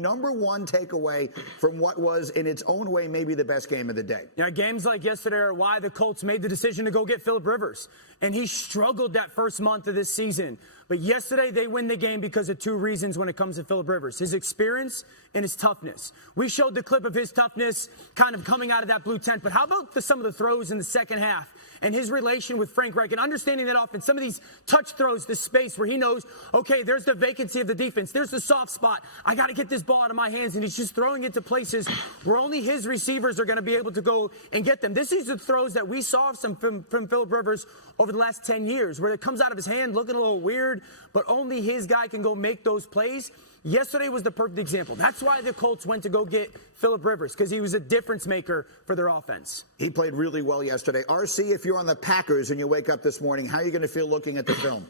number one takeaway from what was, in its own way, maybe the best game of the day? Yeah, games like yesterday are why the Colts made the decision to go get Phillip Rivers. And he struggled that first month of this season. But yesterday, they win the game because of two reasons when it comes to Phillip Rivers: his experience and his toughness. We showed the clip of his toughness kind of coming out of that blue tent. But how about some of the throws in the second half and his relation with Frank Reich and understanding that offense, some of these touch throws, the space where he knows, okay, there's the vacancy of the defense. There's the soft spot. I got to get this ball out of my hands. And he's just throwing it to places where only his receivers are going to be able to go and get them. This is the throws that we saw from Phillip Rivers over the last 10 years, where it comes out of his hand looking a little weird, but only his guy can go make those plays. Yesterday was the perfect example. That's why the Colts went to go get Phillip Rivers, because he was a difference maker for their offense. He played really well yesterday. RC, if you're on the Packers and you wake up this morning, how are you going to feel looking at the film?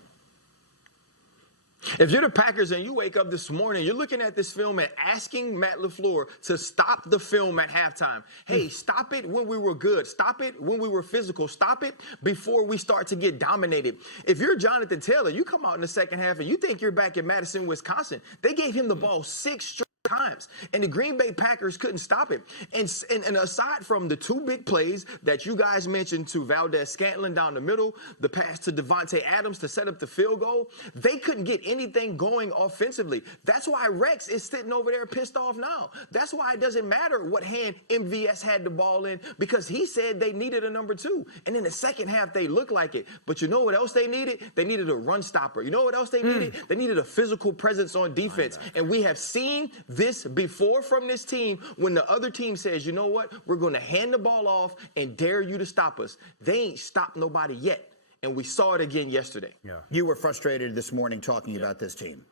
If you're the Packers and you wake up this morning, you're looking at this film and asking Matt LaFleur to stop the film at halftime. Hey, stop it when we were good. Stop it when we were physical. Stop it before we start to get dominated. If you're Jonathan Taylor, you come out in the second half and you think you're back in Madison, Wisconsin. They gave him the ball 6 straight times, and the Green Bay Packers couldn't stop it. And aside from the 2 big plays that you guys mentioned to Valdez-Scantling down the middle, the pass to Devontae Adams to set up the field goal, they couldn't get anything going offensively. That's why Rex is sitting over there pissed off now. That's why it doesn't matter what hand MVS had the ball in, because he said they needed a number 2. And in the second half, they looked like it. But you know what else they needed? They needed a run stopper. You know what else they needed? They needed a physical presence on defense. And we have seen this before from this team when the other team says, you know what, we're going to hand the ball off and dare you to stop us. They ain't stopped nobody yet. And we saw it again yesterday. Yeah. You were frustrated this morning talking about this team.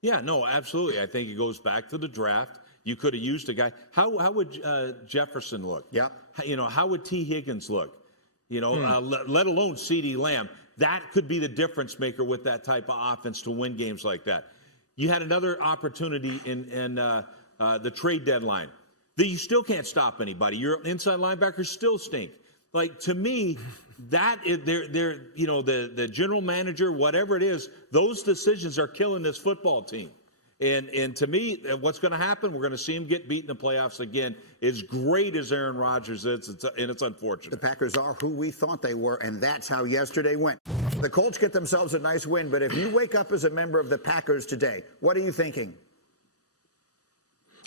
Yeah, no, absolutely. I think it goes back to the draft. You could have used a guy. How would Jefferson look? Yeah. You know, how would T. Higgins look? You know, let alone CeeDee Lamb. That could be the difference maker with that type of offense to win games like that. You had another opportunity in the trade deadline that you still can't stop anybody. Your inside linebackers still stink. Like, to me, that is they're you know, the general manager, whatever it is, those decisions are killing this football team. And to me, what's going to happen? We're going to see him get beat in the playoffs again. As great as Aaron Rodgers is, and it's unfortunate. The Packers are who we thought they were, and that's how yesterday went. The Colts get themselves a nice win, but if you wake up as a member of the Packers today, what are you thinking?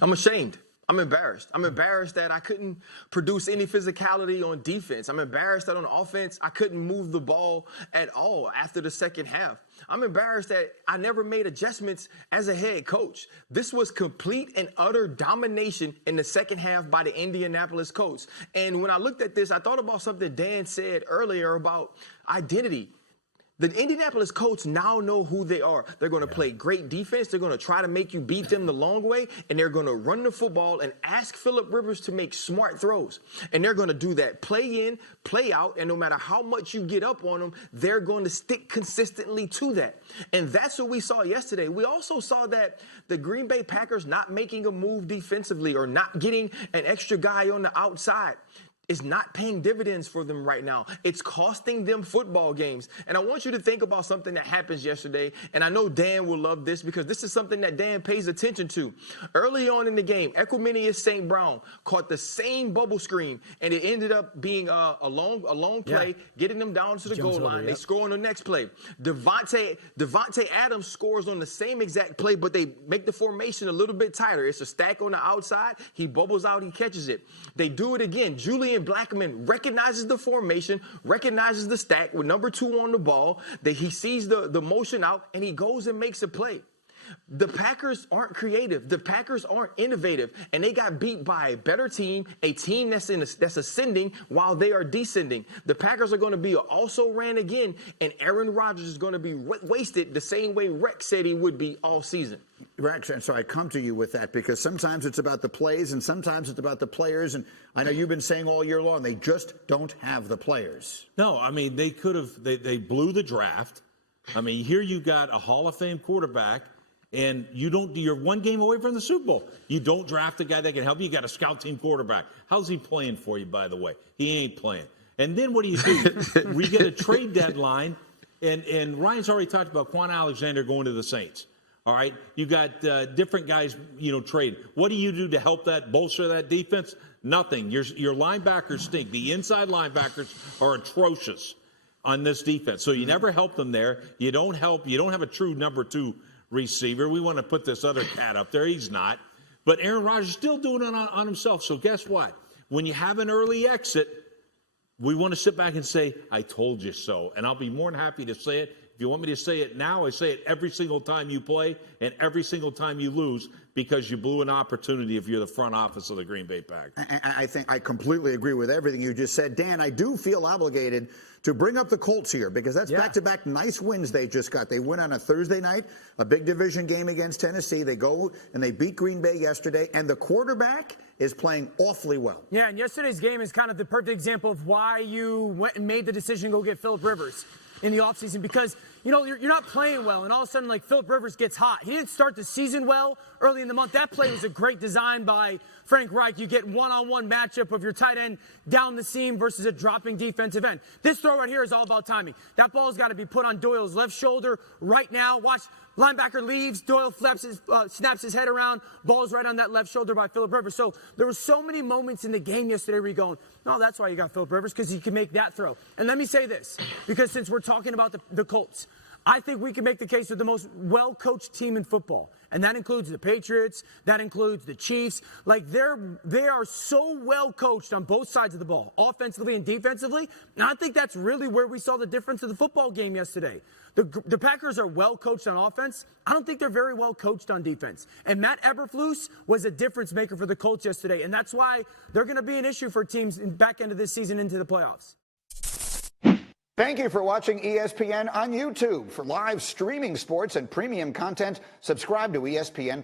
I'm ashamed. I'm embarrassed. I'm embarrassed that I couldn't produce any physicality on defense. I'm embarrassed that on offense, I couldn't move the ball at all after the second half. I'm embarrassed that I never made adjustments as a head coach. This was complete and utter domination in the second half by the Indianapolis Colts. And when I looked at this, I thought about something Dan said earlier about identity. The Indianapolis Colts now know who they are. They're going to play great defense. They're going to try to make you beat them the long way, and they're going to run the football and ask Phillip Rivers to make smart throws. And they're going to do that play in, play out, and no matter how much you get up on them, they're going to stick consistently to that. And that's what we saw yesterday. We also saw that the Green Bay Packers not making a move defensively or not getting an extra guy on the outside is not paying dividends for them right now. It's costing them football games. And I want you to think about something that happens yesterday. And I know Dan will love this because this is something that Dan pays attention to. Early on in the game, Equanimeous St. Brown caught the same bubble screen, and it ended up being a long play, getting them down to the goal line. They score on the next play. Devontae Adams scores on the same exact play, but they make the formation a little bit tighter. It's a stack on the outside. He bubbles out. He catches it. They do it again. Julian Blackman recognizes the formation, recognizes the stack with number 2 on the ball, that he sees the motion out, and he goes and makes a play. The Packers aren't creative. The Packers aren't innovative, and they got beat by a better team, a team that's ascending while they are descending. The Packers are going to be also ran again, and Aaron Rodgers is going to be wasted the same way Rex said he would be all season. Rex, and so I come to you with that because sometimes it's about the plays and sometimes it's about the players. And I know you've been saying all year long, they just don't have the players. No, I mean, they could have, they blew the draft. I mean, here you got a Hall of Fame quarterback, and you're one game away from the Super Bowl. You don't draft a guy that can help you. You got a scout team quarterback. How's he playing for you, by the way? He ain't playing. And then what do you do? We get a trade deadline, and Ryan's already talked about Quan Alexander going to the Saints. All right, you got different guys, trade. What do you do to help that bolster that defense? Nothing. Your linebackers stink. The inside linebackers are atrocious on this defense. So you never help them there. You don't help. You don't have a true number 2 receiver. We want to put this other cat up there. He's not. But Aaron Rodgers is still doing it on himself. So guess what? When you have an early exit, we want to sit back and say, I told you so. And I'll be more than happy to say it. If you want me to say it now, I say it every single time you play and every single time you lose because you blew an opportunity if you're the front office of the Green Bay Packers. I think I completely agree with everything you just said. Dan, I do feel obligated to bring up the Colts here because that's back-to-back nice wins they just got. They win on a Thursday night, a big division game against Tennessee. They go and they beat Green Bay yesterday, and the quarterback is playing awfully well. Yeah, and yesterday's game is kind of the perfect example of why you went and made the decision to go get Phillip Rivers in the offseason because, you're not playing well, and all of a sudden, Phillip Rivers gets hot. He didn't start the season well early in the month. That play was a great design by Frank Reich. You get one-on-one matchup of your tight end down the seam versus a dropping defensive end. This throw right here is all about timing. That ball's got to be put on Doyle's left shoulder right now. Watch, linebacker leaves, Doyle snaps his head around, ball's right on that left shoulder by Phillip Rivers. So there were so many moments in the game yesterday where you're going, no, that's why you got Phillip Rivers, because he can make that throw. And let me say this, because since we're talking about the Colts, I think we can make the case for the most well-coached team in football. And that includes the Patriots. That includes the Chiefs. They are so well-coached on both sides of the ball, offensively and defensively. And I think that's really where we saw the difference in the football game yesterday. The Packers are well-coached on offense. I don't think they're very well-coached on defense. And Matt Eberflus was a difference maker for the Colts yesterday. And that's why they're going to be an issue for teams in back end of this season into the playoffs. Thank you for watching ESPN on YouTube. For live streaming sports and premium content, subscribe to ESPN+.